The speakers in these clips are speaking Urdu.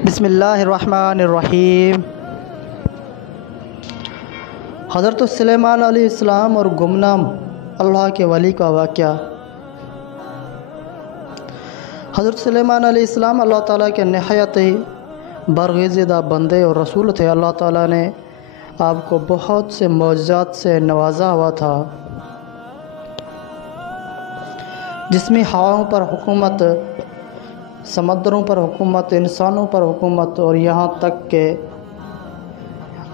بسم اللہ الرحمن الرحیم۔ حضرت سلیمان علیہ السلام اور گمنام اللہ کے ولی کا واقعہ۔ حضرت سلیمان علیہ السلام اللہ تعالیٰ کے نہایت ہی برگزیدہ بندے اور رسول تھے۔ اللہ تعالیٰ نے آپ کو بہت سے معجزات سے نوازا ہوا تھا، جس میں ہواؤں پر حکومت، سمندروں پر حکومت، انسانوں پر حکومت، اور یہاں تک کہ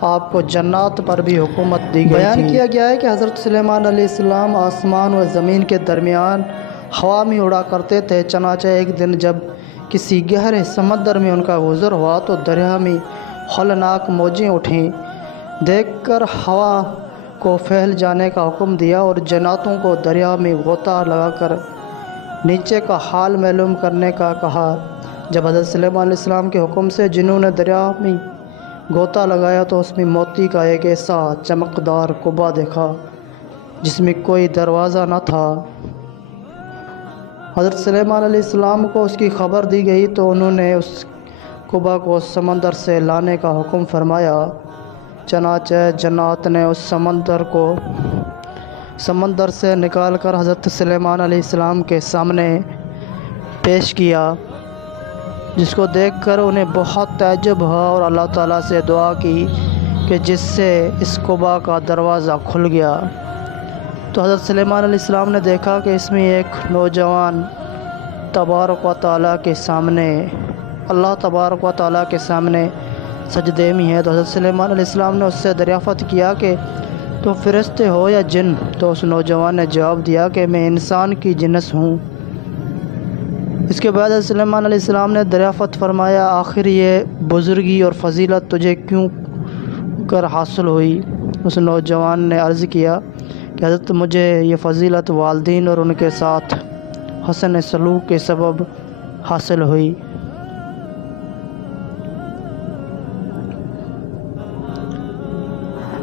آپ کو جنات پر بھی حکومت دی گئی تھی۔ بیان کیا گیا ہے کہ حضرت سلیمان علیہ السلام آسمان و زمین کے درمیان ہوا میں اڑا کرتے تھے۔ چنانچہ ایک دن جب کسی گہرے سمندر میں ان کا گزر ہوا تو دریا میں ہولناک موجیں اٹھیں۔ دیکھ کر ہوا کو پھیل جانے کا حکم دیا اور جناتوں کو دریا میں غوطہ لگا کر نیچے کا حال معلوم کرنے کا کہا۔ جب حضرت سلیمان علیہ السلام کے حکم سے جنہوں نے دریا میں غوطہ لگایا تو اس میں موتی کا ایک ایسا چمکدار کعبہ دیکھا جس میں کوئی دروازہ نہ تھا۔ حضرت سلیمان علیہ السلام کو اس کی خبر دی گئی تو انہوں نے اس کعبہ کو سمندر سے لانے کا حکم فرمایا۔ چنانچہ جنات نے اس سمندر سے نکال کر حضرت سلیمان علیہ السلام کے سامنے پیش کیا، جس کو دیکھ کر انہیں بہت تعجب ہوا اور اللہ تعالیٰ سے دعا کی کہ جس سے اس کعبہ کا دروازہ کھل گیا۔ تو حضرت سلیمان علیہ السلام نے دیکھا کہ اس میں ایک نوجوان تبارک و تعالیٰ کے سامنے، اللہ تبارک و تعالیٰ کے سامنے سجدے میں ہے۔ تو حضرت سلیمان علیہ السلام نے اس سے دریافت کیا کہ تم فرشتے ہو یا جن؟ تو اس نوجوان نے جواب دیا کہ میں انسان کی جنس ہوں۔ اس کے بعد حضرت سلیمان علیہ السلام نے دریافت فرمایا، آخر یہ بزرگی اور فضیلت تجھے کیوں کر حاصل ہوئی؟ اس نوجوان نے عرض کیا کہ حضرت مجھے یہ فضیلت والدین اور ان کے ساتھ حسن سلوک کے سبب حاصل ہوئی۔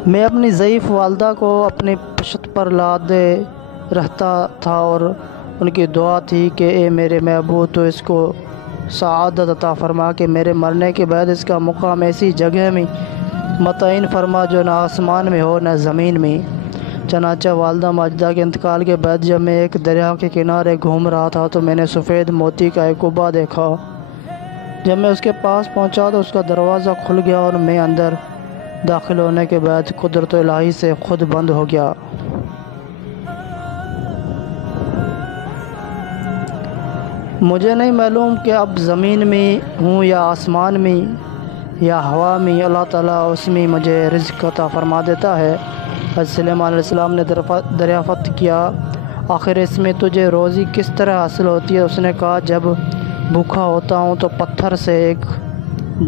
میں اپنی ضعیف والدہ کو اپنی پشت پر لادے رہتا تھا اور ان کی دعا تھی کہ اے میرے معبود تو اس کو سعادت عطا فرما کہ میرے مرنے کے بعد اس کا مقام ایسی جگہ میں متعین فرما جو نہ آسمان میں ہو نہ زمین میں۔ چنانچہ والدہ ماجدہ کے انتقال کے بعد جب میں ایک دریا کے کنارے گھوم رہا تھا تو میں نے سفید موتی کا ایک کعبہ دیکھا۔ جب میں اس کے پاس پہنچا تو اس کا دروازہ کھل گیا اور میں اندر داخل ہونے کے بعد قدرت الہی سے خود بند ہو گیا۔ مجھے نہیں معلوم کہ اب زمین میں ہوں یا آسمان میں یا ہوا میں، اللہ تعالیٰ اس میں مجھے رزق عطا فرما دیتا ہے۔ حضرت سلیمان علیہ السلام نے دریافت کیا، آخر اس میں تجھے روزی کس طرح حاصل ہوتی ہے؟ اس نے کہا، جب بھوکا ہوتا ہوں تو پتھر سے ایک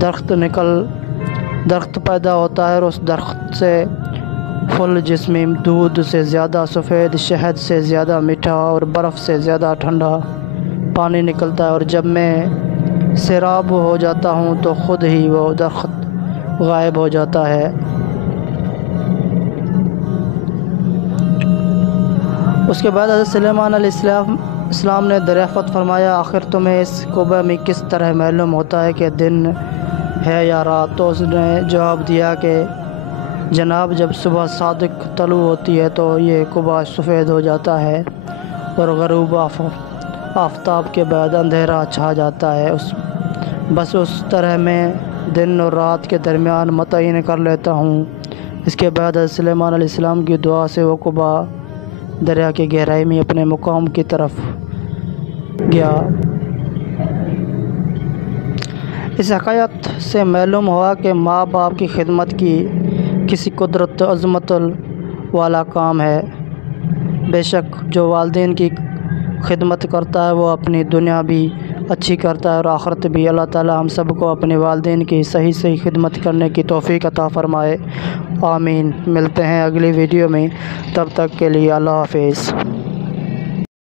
درخت پیدا ہوتا ہے اور اس درخت سے پھل جس میں دودھ سے زیادہ سفید، شہد سے زیادہ میٹھا اور برف سے زیادہ ٹھنڈا پانی نکلتا ہے، اور جب میں سیراب ہو جاتا ہوں تو خود ہی وہ درخت غائب ہو جاتا ہے۔ اس کے بعد حضرت سلیمان علیہ السلام نے دریافت فرمایا، آخر تمہیں اس کعبہ میں کس طرح معلوم ہوتا ہے کہ دن ہے یا رات؟ تو اس نے جواب دیا کہ جناب جب صبح صادق طلوع ہوتی ہے تو یہ کعبہ سفید ہو جاتا ہے اور غروب آفتاب کے بعد اندھیرا چھا جاتا ہے، بس اس طرح میں دن اور رات کے درمیان متعین کر لیتا ہوں۔ اس کے بعد حضرت سلیمان علیہ السلام کی دعا سے وہ کعبہ دریا کی گہرائی میں اپنے مقام کی طرف گیا۔ اس حکایت سے معلوم ہوا کہ ماں باپ کی خدمت کی کسی قدرت عظمت والا کام ہے۔ بے شک جو والدین کی خدمت کرتا ہے وہ اپنی دنیا بھی اچھی کرتا ہے اور آخرت بھی۔ اللہ تعالیٰ ہم سب کو اپنے والدین کی صحیح خدمت کرنے کی توفیق عطا فرمائے، آمین۔ ملتے ہیں اگلی ویڈیو میں، تب تک کے لیے اللہ حافظ۔